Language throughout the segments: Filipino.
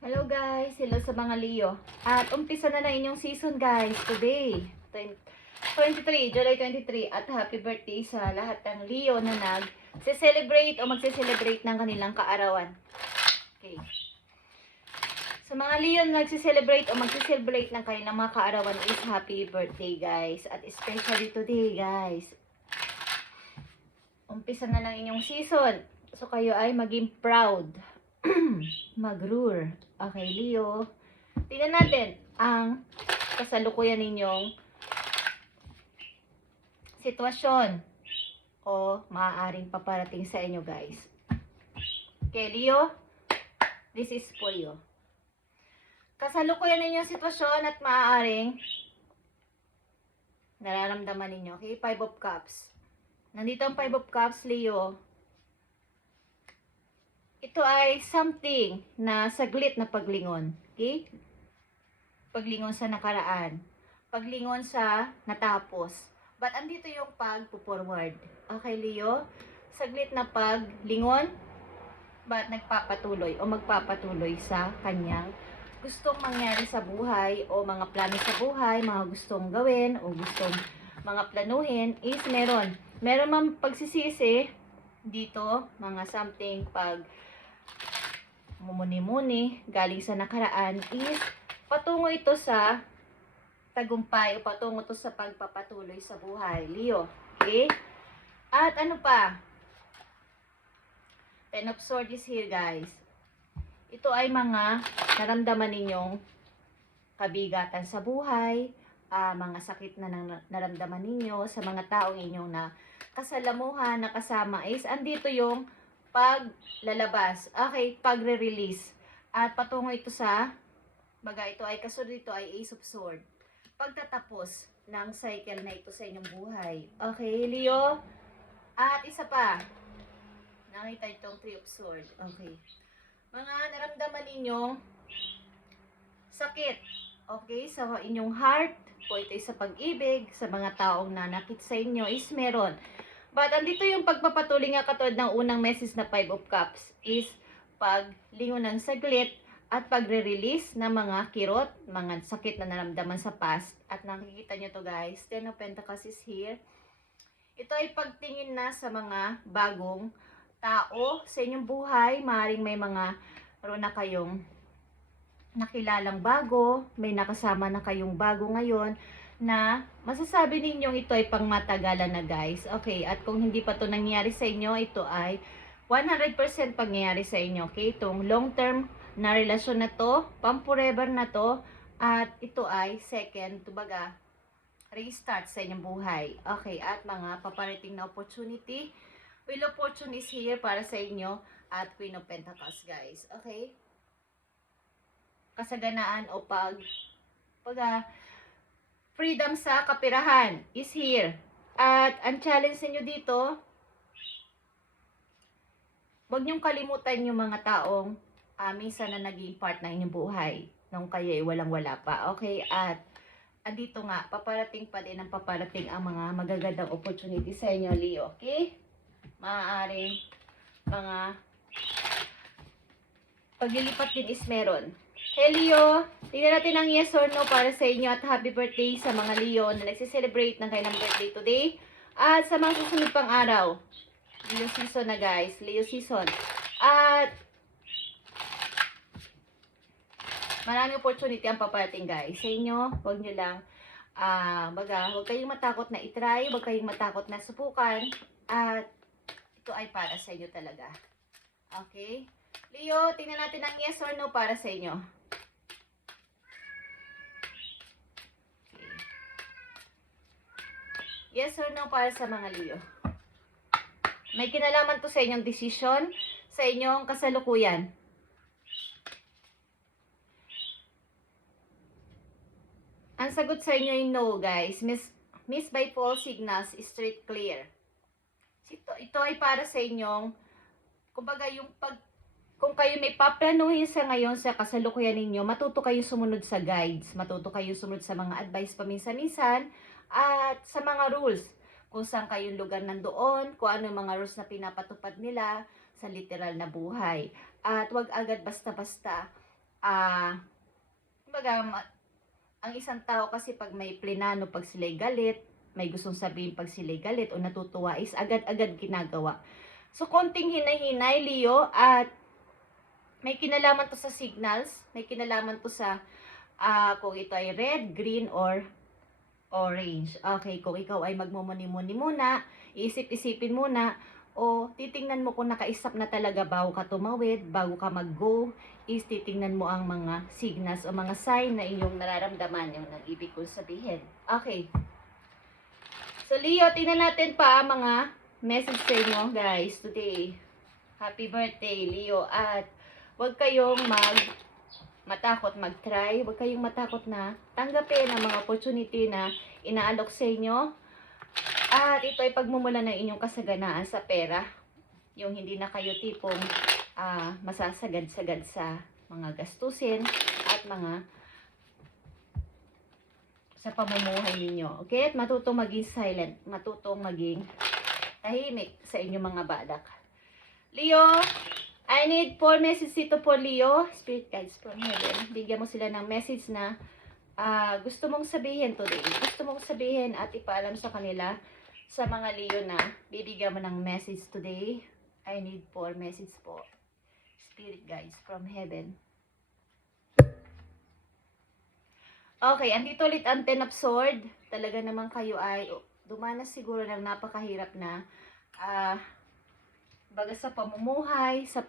Hello guys, hello sa mga Leo. At umpisa na ng inyong season guys today, 23, July 23 at happy birthday sa lahat ng Leo na nag-celebrate o magse-celebrate ng kanilang kaarawan. Okay. Sa mga Leo na nagse-celebrate o magse-celebrate ng kanilang mga kaarawan is happy birthday guys. At especially today guys. Umpisa na ng inyong season. So kayo ay maging proud. Magrur. Okay, Leo. Tingnan natin ang kasalukuyan ninyong sitwasyon o maaaring paparating sa inyo, guys. Okay, Leo. This is for you. Kasalukuyan ninyong sitwasyon at maaaring nararamdaman ninyo. Okay, Five of Cups. Nandito ang Five of Cups, Leo. Ito ay something na saglit na paglingon. Okay? Paglingon sa nakaraan. Paglingon sa natapos. But andito yung pag-forward. Okay, Leo? Saglit na paglingon. But nagpapatuloy o magpapatuloy sa kanyang gustong mangyari sa buhay o mga plano sa buhay, mga gustong gawin o gustong mga planuhin is meron. Meron mang pagsisisi dito, mga something pag mumuni-muni galing sa nakaraan is patungo ito sa tagumpay o patungo ito sa pagpapatuloy sa buhay, Leo. Okay? At ano pa? Ten of Swords is here, guys. Ito ay mga naramdaman ninyong kabigatan sa buhay, mga sakit na naramdaman ninyo sa mga taong inyong na kasalamuhan, na kasama is andito yung paglalabas. Okay, pagre-release. At patungo ito sa, baga ito ay kasunod dito ay Ace of Swords. Pagtatapos ng cycle na ito sa inyong buhay. Okay, Leo? At isa pa, nakita itong Three of Swords. Okay. Mga naramdaman ninyong sakit. Okay, sa inyong heart, o ito sa pag-ibig, sa mga taong nanakit sa inyo is meron. But andito yung pagpapatuloy nga katulad ng unang message na Five of Cups is paglingon ng saglit at pagre-release ng mga kirot, mga sakit na naramdaman sa past. At nakikita nyo to guys, Ten of Pentacles is here. Ito ay pagtingin na sa mga bagong tao sa inyong buhay. Maaaring may mga meron na kayong nakilalang bago, may nakasama na kayong bago ngayon na masasabi ninyong ito ay pangmatagalan na guys. Okay, at kung hindi pa to nangyari sa inyo, ito ay 100% pangyayari sa inyo. Okay, itong long term na relasyon na to, pang forever na to, at ito ay second, tubaga, restart sa inyong buhay. Okay, at mga paparating na opportunity. Wheel of Fortune is here para sa inyo at Queen of Pentacles guys. Okay? Kasaganaan o freedom sa kapirahan is here. At ang challenge niyo dito, huwag niyong kalimutan yung mga taong minsan na naging part ng inyong buhay nung kayo ay walang-wala pa. Okay? At andito nga, paparating pa din ang paparating ang mga magagandang opportunity sa inyo, Leo. Okay? Maaaring mga paglilipat din is meron. Hey Leo, tingnan natin ang yes or no para sa inyo at happy birthday sa mga Leo na nagse-celebrate ng kanilang birthday today. At sa mga susunod pang araw, Leo season na guys, Leo season. At maraming opportunity ang paparating guys. Sa inyo, huwag nyo lang, huwag kayong matakot na itry, huwag kayong matakot na subukan. At ito ay para sa inyo talaga. Okay? Leo, tingnan natin ang yes or no para sa inyo. Yes or no para sa mga Leo. May kinalaman to sa inyong decision, sa inyong kasalukuyan. Ang sagot sa inyo ay no, guys. Miss by false signals, straight clear. Ito ay para sa inyong, kumbaga kung kayo may paplanuhin sa ngayon sa kasalukuyan ninyo, matuto kayo sumunod sa guides, matuto kayo sumunod sa mga advice paminsan-minsan, at sa mga rules, kung saan kayong lugar nandoon, kung ano yung mga rules na pinapatupad nila sa literal na buhay. At wag agad basta-basta kumbaga, ang isang tao kasi pag may plinano, pag sila'y galit, may gustong sabihin pag sila'y galit o natutuwa is agad-agad ginagawa. So, konting hinay-hinay, Leo, at may kinalaman to sa signals, may kinalaman to sa kung ito ay red, green, or orange. Okay, kung ikaw ay magmumuni-muni muna, iisip-isipin muna, o titingnan mo kung nakaisap na talaga bago ka tumawid, bago ka mag-go, is titingnan mo ang mga signals o mga sign na inyong nararamdaman, yung nag-ibig kong sabihin. Okay. So, Leo, tingnan natin pa ang mga message sa inyo, guys, today. Happy birthday, Leo. At huwag kayong matakot mag-try. Huwag kayong matakot na tanggapin ang mga opportunity na inaalok sa inyo. At ito ay pagmumula ng inyong kasaganaan sa pera. Yung hindi na kayo tipong masasagad-sagad sa mga gastusin at mga sa pamumuhay ninyo. Okay? At matutong maging silent. Matutong maging tahimik sa inyong mga badak. Leo, I need 4 messages dito po, Leo. Spirit guides from heaven. Bigyan mo sila ng message na gusto mong sabihin today. Gusto mong sabihin at ipaalam sa kanila, sa mga Leo na bibigyan mo ng message today. I need 4 messages po. Spirit guides from heaven. Okay, andito ulit ang Ten of Swords. Talaga naman kayo ay dumanas siguro ng napakahirap na baga sa pamumuhay, sa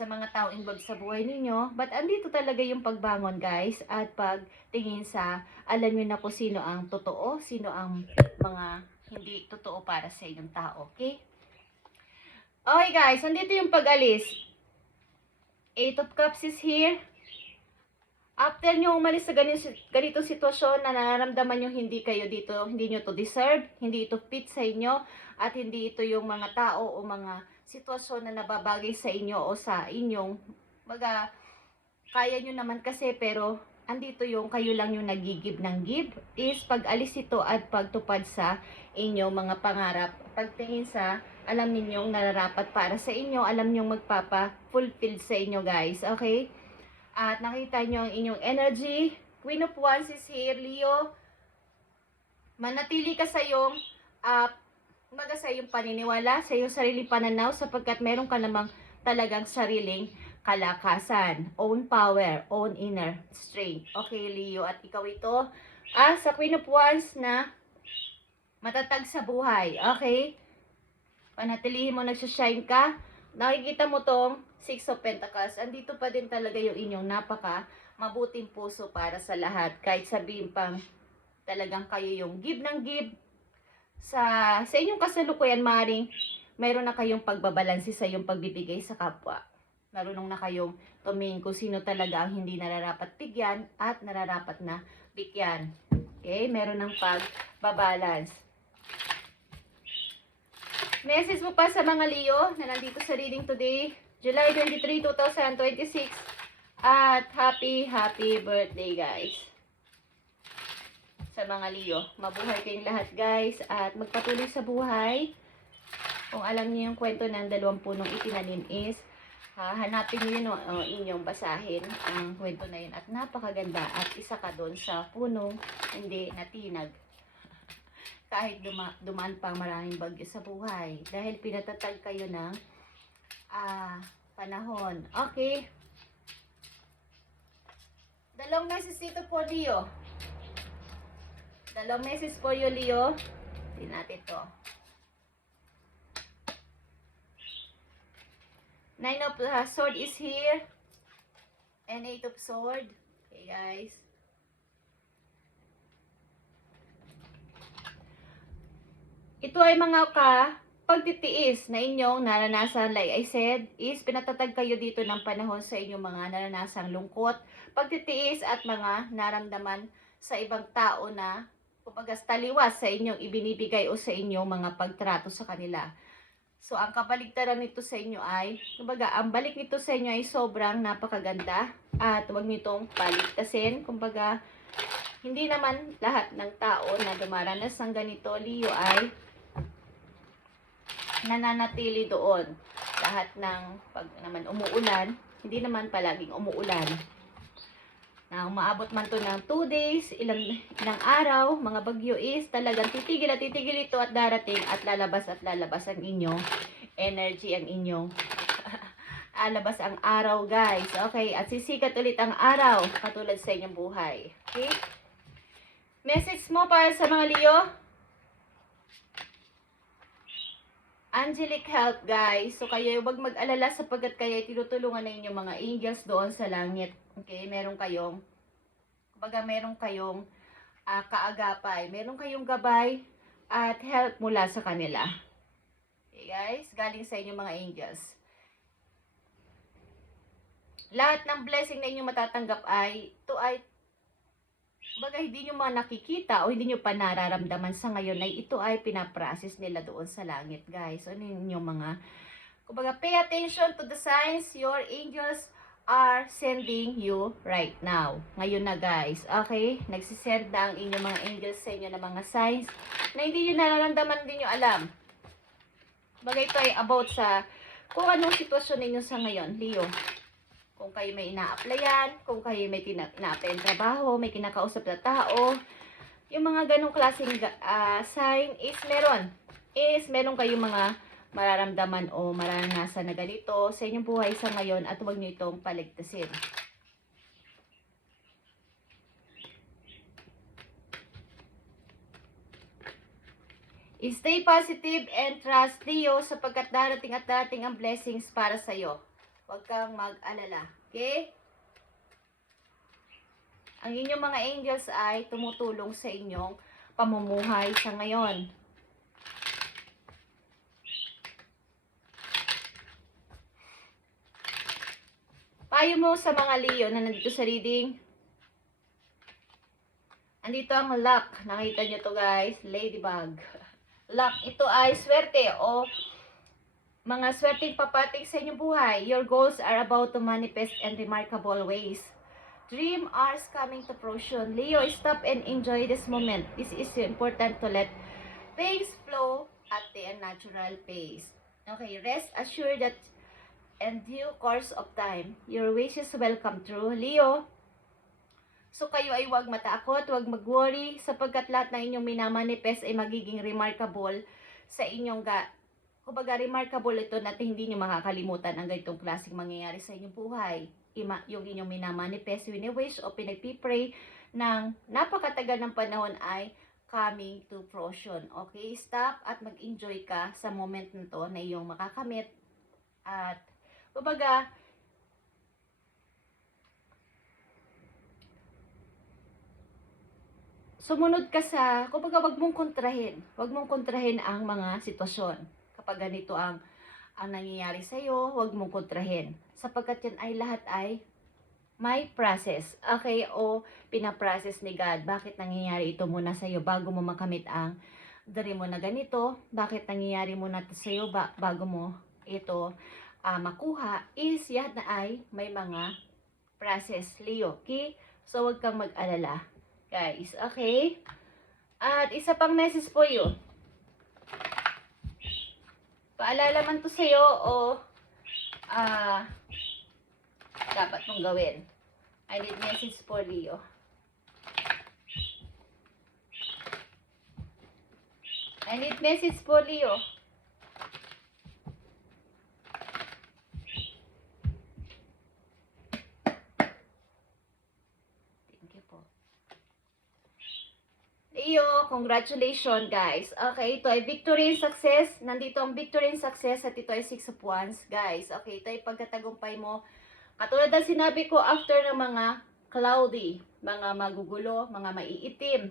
mga tao involved sa buhay ninyo. But andito talaga yung pagbangon, guys, at pagtingin sa alam niyo na kung sino ang totoo, sino ang mga hindi totoo para sa inyong tao, okay? Okay, guys, andito yung pag-alis. 8 of Cups is here. After nyo umalis sa ganitong sitwasyon na nararamdaman nyo hindi kayo dito, hindi nyo to deserve, hindi ito fit sa inyo, at hindi ito yung mga tao o mga sitwasyon na nababagay sa inyo o sa inyong, kaya nyo naman kasi pero andito yung kayo lang yung nagigib ng give, is pag-alis ito at pagtupad sa inyong mga pangarap, pagtingin sa alam ninyong nararapat para sa inyo, alam ninyong magpapa-fulfill sa inyo, guys, okay? At nakita nyo ang inyong energy. Queen of Wands is here, Leo. Manatili ka sa iyong, sa iyong paniniwala, sa iyong sariling pananaw, sapagkat meron ka namang talagang sariling kalakasan, own power, own inner strength. Okay, Leo, at ikaw ito, sa Queen of Wands na matatag sa buhay. Okay? Panatilihin mo, nagsashine ka. Nakikita mo tong 6 of Pentacles. Andito pa din talaga yung inyong mabuting puso para sa lahat. Kahit sabihin pang talagang kayo yung give ng give. Sa inyong kasalukuyan, maring mayroon na kayong pagbabalansi sa iyong pagbibigay sa kapwa. Marunong na kayong tumingin kung sino talaga ang hindi nararapat bigyan at nararapat na bigyan. Okay? Meron ng pagbabalance. Message mo pa sa mga Leo na nandito sa reading today, July 23, 2026. At happy birthday, guys. Sa mga Leo, mabuhay kayong lahat, guys. At magpatuloy sa buhay. Kung alam niyo yung kwento ng 2 punong itinanim is, hanapin niyo yun o inyong basahin ang kwento na yun. At napakaganda. At isa ka doon sa punong hindi natinag. Kahit dumaan pang maraming bagyo sa buhay. Dahil pinatatag kayo ng panahon. Okay. 2 message dito po, Leo. 2 message for you, Leo. Tingnan natin to. 9 of Sword is here. And 8 of Sword. Okay, guys. Ito ay mga pagtitiis na inyong naranasan, like I said, is pinatatag kayo dito ng panahon sa inyong mga naranasang lungkot, pagtitiis at mga naramdaman sa ibang tao na kumbaga taliwas sa inyong ibinibigay o sa inyong mga pagtrato sa kanila. So, ang kabaligtaran nito sa inyo ay, kumbaga, ang balik nito sa inyo ay sobrang napakaganda at huwag nitong paligtasin. Kumbaga, hindi naman lahat ng tao na dumaranas ng ganito, Leo, ay nananatili doon. Lahat ng pag naman umuulan, Hindi naman palaging umuulan. Na umaabot man to ng 2 days, ilang araw, mga bagyo is talagang titigil at titigil ito at darating at lalabas ang inyong energy, ang inyong alabas ang araw, guys. Okay, at sisikat ulit ang araw katulad sa inyong buhay. Okay? Message mo para sa mga Leo? Angelic help, guys. So, kayo huwag mag-alala sapagkat kayo tinutulungan na inyong mga angels doon sa langit. Okay? Meron kayong kaagapay. Meron kayong gabay at help mula sa kanila. Okay, guys? Galing sa inyong mga angels. Lahat ng blessing na inyong matatanggap hindi nyo mga nakikita o hindi nyo pa nararamdaman sa ngayon ay ito ay pinaprocess nila doon sa langit, guys. So, yung mga, pay attention to the signs your angels are sending you right now. Ngayon na, guys. Okay? Nagsisend na ang inyong mga angels sa inyo ng mga signs na hindi nyo nararamdaman, hindi nyo alam. Ito ay about sa kung anong sitwasyon ninyo sa ngayon, Leo. Kung kayo may ina-applyan, kung kayo may ina-applyan trabaho, may kinakausap na tao, yung mga ganong klaseng sign is meron kayong mga mararamdaman o maranasan na ganito sa inyong buhay sa ngayon at huwag nyo itong paligtasin. Stay positive and trust Leo sapagkat darating ang blessings para sa iyo. Huwag kang mag-alala. Okay? Ang inyong mga angels ay tumutulong sa inyong pamumuhay sa ngayon. Payo mo sa mga Leo na nandito sa reading. Andito ang luck. Nakita nyo to, guys. Ladybug. Luck. Ito ay swerte o mga swerteng papating sa inyong buhay. Your goals are about to manifest in remarkable ways. Dream are coming to fruition. Leo, stop and enjoy this moment. This is important to let things flow at their natural pace. Okay, rest assured that in due course of time, your wishes will come true. Leo, so kayo ay huwag matakot, huwag mag-worry, sapagkat lahat na inyong minamanifest ay magiging remarkable sa inyong remarkable ito na hindi nyo makakalimutan ang ganitong klaseng mangyayari sa inyong buhay. Yung inyong minamanifest, wini-wish o pinagpipray ng napakatagal ng panahon ay coming to fruition. Okay? Stop at mag-enjoy ka sa moment na to na iyong makakamit. At, sumunod ka sa, wag mong kontrahin. Wag mong kontrahin ang mga sitwasyon. Kapag ganito ang nangyayari sa iyo, huwag mong kontrahin. Sapagkat yan ay lahat ay may process. Okay? O pinaprocess ni God. Bakit nangyayari ito muna sa iyo bago mo makamit ang dream mo na ganito? Bakit nangyayari muna ito sa iyo bago mo ito makuha? Is yan na ay may mga process, Leo. Okay? So, huwag kang mag-alala, guys. Okay? At isa pang message for you. Paalala man to sa'yo o dapat mong gawin. I need message for Leo. I need message for Leo. Thank you po. Leo, congratulations, guys. Okay, ito ay victory and success. Nandito ang victory and success at ito ay 6 of Wands, guys. Okay, ito ay pagkatagumpay mo. Katulad ng sinabi ko, after ng mga cloudy, mga magugulo, mga maiitim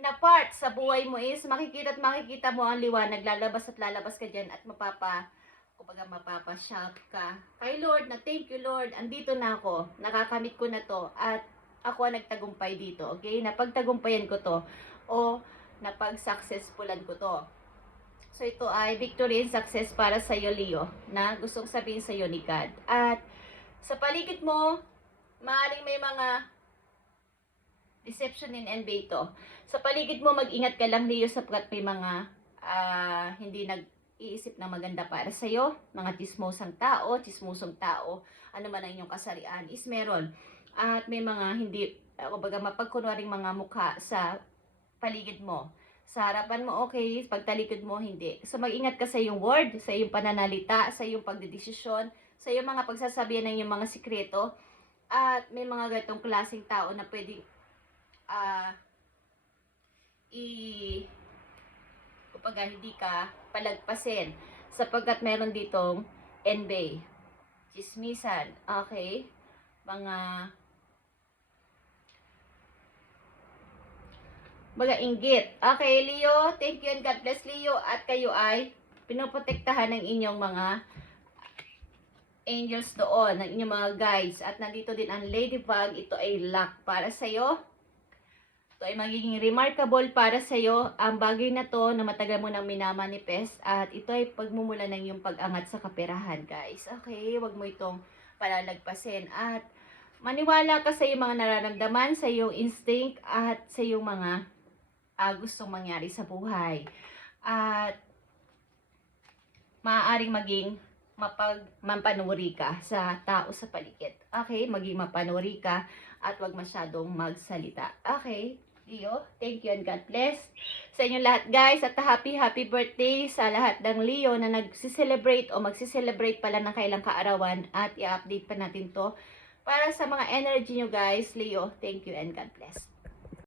na part sa buhay mo is makikita mo ang liwanag. Lalabas at lalabas ka dyan at mapapa-shout ka kay Lord na thank you, Lord. Andito na ako. Nakakamit ko na to. At ako ang nagtagumpay dito, okay? Napagtagumpayan ko to o napag-successfulan ko to. So, ito ay victory and success para sa iyo, Leo, na gustong sabihin sa iyo ni God. At sa paligid mo, maaaring may mga deception and envy ito. Sa paligid mo, mag-ingat ka lang, Leo, sapagkat may mga hindi iisip na maganda para sa'yo. Mga chismosang tao, chismosong tao, ano man ang inyong kasarian is meron. At may mga hindi, kumbaga mapagkunwaring mga mukha sa paligid mo. Sa harapan mo, okay. Pag talikod mo, hindi. So, mag-ingat ka sa iyong word, sa iyong pananalita, sa iyong pagdedesisyon, sa iyong mga pagsasabihan ng iyong mga sikreto. At may mga ganitong klaseng tao na pwedeng kumbaga hindi ka palagpasin sapagkat meron ditong envy, chismisan, okay? Mga inggit. Okay, Leo, thank you and God bless, Leo. At kayo ay pinoprotektahan ng inyong mga angels doon, ng inyong mga guides. At nandito din ang ladybug. Ito ay luck para sa'yo. Ito ay magiging remarkable para sa'yo. Ang bagay na to na matagal mo nang minamanifest. At ito ay pagmumula ng iyong pag-angat sa kaperahan, guys. Okay, wag mo itong palalagpasin. At maniwala ka sa iyong mga nararamdaman, sa iyong instinct, at sa iyong mga gustong mangyari sa buhay. At maaaring maging mapanuri ka sa tao sa paligid. Okay? Maging mapanuri ka at wag masyadong magsalita. Okay? Leo, thank you and God bless sa inyo lahat, guys. At happy birthday sa lahat ng Leo na nagsiselebrate o magsiselebrate pala ng kailang kaarawan. At i-update pa natin to para sa mga energy nyo, guys. Leo, thank you and God bless.